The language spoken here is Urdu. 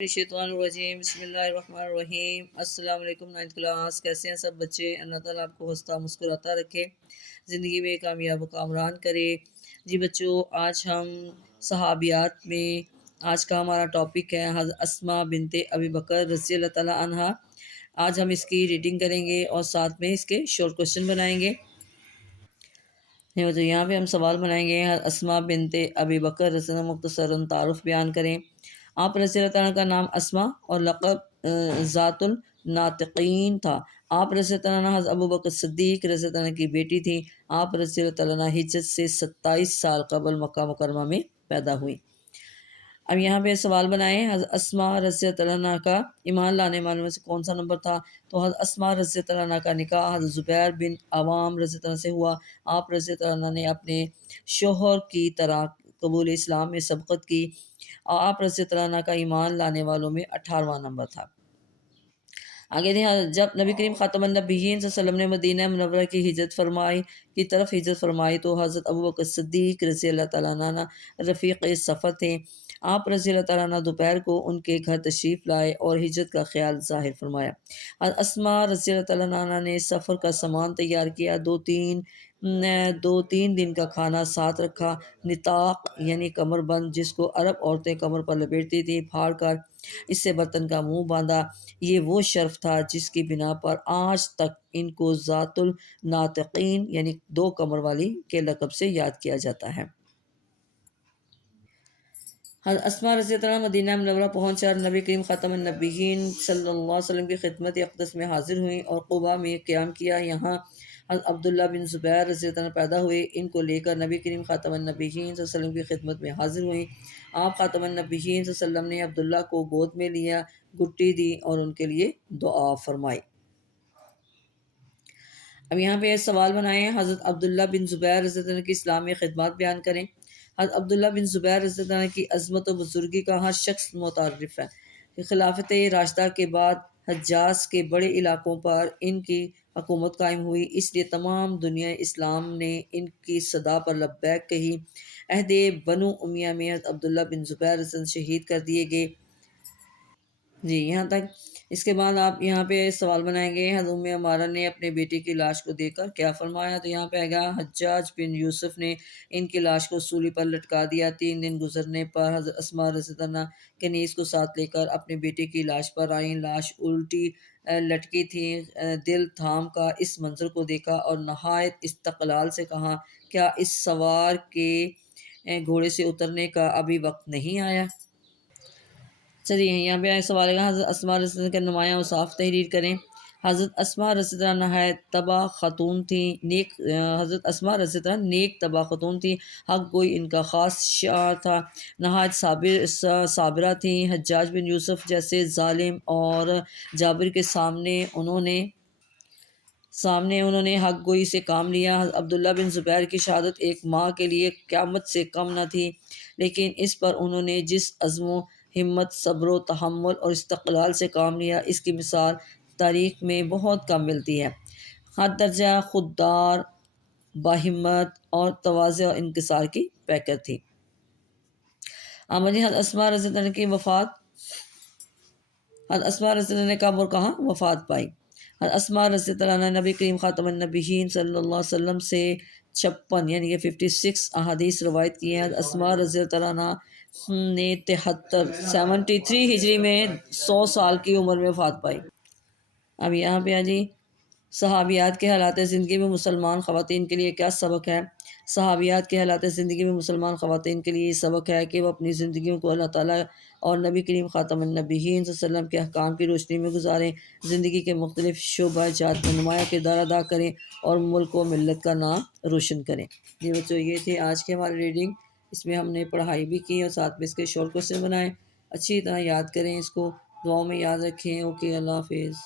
الرجیم بسم اللہ الرحمن الرحیم۔ السلام علیکم 9th کلاس، کیسے ہیں سب بچے؟ اللہ تعالیٰ آپ کو ہنستا مسکراتا رکھے، زندگی میں کامیاب و کامران کرے۔ جی بچوں، آج ہم صحابیات میں آج کا ہمارا ٹاپک ہے حضرت اسماء بنت ابی بکر رضی اللہ تعالیٰ عنہا۔ آج ہم اس کی ریڈنگ کریں گے اور ساتھ میں اس کے شارٹ کوشچن بنائیں گے۔ تو یہاں پہ ہم سوال بنائیں گے، اسماء بنت ابی بکر رضی اللہ عنہ مختصراً تعارف بیان کریں۔ آپ رضی اللہ تعالیٰ کا نام اسماء اور لقب ذات الناطقین تھا۔ آپ رضی اللہ تعالیٰ حضرت ابو بکر صدیق رضی اللہ تعالیٰ کی بیٹی تھیں۔ آپ رضی اللہ تعالیٰ ہجرت سے 27 سال قبل مکہ مکرمہ میں پیدا ہوئی۔ اب یہاں پہ سوال بنائیں، حضرت اسماء رضی اللہ عنہ کا ایمان لانے والوں میں سے کون سا نمبر تھا؟ تو حضرت اسماء رضی اللہ عنہ کا نکاح حضرت زبیر بن عوام رضی اللہ عنہ سے ہوا۔ آپ رضی اللہ عنہ نے اپنے شوہر کی طرح قبول اسلام میں سبقت کی۔ آپ رضی اللہ عنہ کا ایمان لانے والوں میں 18واں نمبر تھا۔ آگے جب نبی کریم خاتم النبیین صلی اللہ علیہ وسلم نے مدینہ منورہ کی طرف ہجرت فرمائی تو حضرت ابو بکر صدیق رضی اللہ تعالیٰ عنہ رفیق سفر تھے۔ آپ رضی اللہ تعالیٰ عنہ دوپہر کو ان کے گھر تشریف لائے اور ہجرت کا خیال ظاہر فرمایا۔ حضرت اسماء رضی اللہ تعالیٰ عنہ نے سفر کا سامان تیار کیا، دو تین دن کا کھانا ساتھ رکھا۔ نطاق یعنی کمر بند، جس کو عرب عورتیں کمر پر لپیٹتی تھیں، پھاڑ کر اس سے برتن کا منہ باندھا۔ یہ وہ شرف تھا جس کی بنا پر آج تک ان کو ذات الناطقین یعنی 2 کمر والی کے لقب سے یاد کیا جاتا ہے۔ حضرت اسماء رضی اللہ عنہ مدینہ منورہ پہنچ کر نبی کریم خاتم النبیین صلی اللہ علیہ وسلم کی خدمت اقدس میں حاضر ہوئیں اور قباء میں قیام کیا۔ یہاں حضرت عبداللہ بن زبیر رضی اللہ عنہ پیدا ہوئے۔ ان کو لے کر نبی کریم خاتم النبیین صلی اللہ علیہ وسلم کی خدمت میں حاضر ہوئیں۔ آپ خاتم النبیین صلی اللہ علیہ وسلم نے عبداللہ کو گود میں لیا، گٹی دی اور ان کے لیے دعا فرمائی۔ اب یہاں پہ سوال بنائیں، حضرت عبداللہ بن زبیر رضی اللہ عنہ کی اسلامی خدمات بیان کریں۔ حضرت عبداللہ بن زبیر رضی اللہ عنہ کی عظمت و بزرگی کا ہر شخص متعارف ہے۔ خلافت راشدہ کے بعد حجاز کے بڑے علاقوں پر ان کی حکومت قائم ہوئی، اس لیے تمام دنیا اسلام نے ان کی صدا پر لبیک کہی۔ عہد بنو امیہ میں حضرت عبداللہ بن زبیر رضی اللہ عنہ شہید کر دیے گئے۔ جی یہاں تک۔ اس کے بعد آپ یہاں پہ سوال بنائیں گے، حضرت ام عمارہ نے اپنے بیٹی کی لاش کو دیکھ کر کیا فرمایا؟ تو یہاں پہ آئے گا، حجاج بن یوسف نے ان کی لاش کو سولی پر لٹکا دیا۔ 3 دن گزرنے پر حضرت اسماء رضی اللہ عنہ کنیز کو ساتھ لے کر اپنے بیٹے کی لاش پر آئیں۔ لاش الٹی لٹکی تھی۔ دل تھام کا اس منظر کو دیکھا اور نہایت استقلال سے کہا، کیا اس سوار کے گھوڑے سے اترنے کا ابھی وقت نہیں آیا؟ چلیے یہاں پہ سوال ہے، حضرت اسماء رضی اللہ عنہ کا نمایاں اوصاف تحریر کریں۔ حضرت اسماء رضی اللہ عنہ نہایت طبع خاتون تھیں، حضرت اسماء رضی اللہ عنہ نیک طبع خاتون تھیں، حق گوئی ان کا خاص شعار تھا، نہایت صابرہ تھیں۔ حجاج بن یوسف جیسے ظالم اور جابر کے سامنے انہوں نے حق گوئی سے کام لیا۔ حضرت عبداللہ بن زبیر کی شہادت ایک ماں کے لیے قیامت سے کم نہ تھی، لیکن اس پر انہوں نے جس عزم و ہمت، صبر و تحمل اور استقلال سے کام لیا، اس کی مثال تاریخ میں بہت کم ملتی ہے۔ حد درجہ خوددار، باہمت اور تواضع و انکسار کی پیکر تھی۔ حضرت اسماء رضی اللہ عنہ کی وفات، حضرت اسماء رضی اللہ عنہ نے کب اور کہاں وفات پائی؟ حضرت اسماء رضی اللہ عنہ نبی کریم خاتم النبیین صلی اللہ علیہ وسلم سے 56 یعنی کہ 56 احادیث روایت کی ہیں۔ حضرت اسماء رضی اللہ عنہ نے 73 ہجری میں 100 سال کی عمر میں وفات پائی۔ اب یہاں پہ جی صحابیات کے حالات زندگی میں مسلمان خواتین کے لیے کیا سبق ہے؟ صحابیات کے حالات زندگی میں مسلمان خواتین کے لیے یہ سبق ہے کہ وہ اپنی زندگیوں کو اللہ تعالیٰ اور نبی کریم خاتم النبیین صلی اللہ علیہ وسلم کے احکام کی روشنی میں گزاریں، زندگی کے مختلف شعبہ جات میں نمایاں کردار ادا کریں اور ملک و ملت کا نام روشن کریں۔ جی بچوں، یہ تھی آج کی ہماری ریڈنگ۔ اس میں ہم نے پڑھائی بھی کی اور ساتھ میں اس کے شارٹ کوسچن بنائے۔ اچھی طرح یاد کریں، اس کو دعاؤں میں یاد رکھیں۔ اوکے، اللہ حافظ۔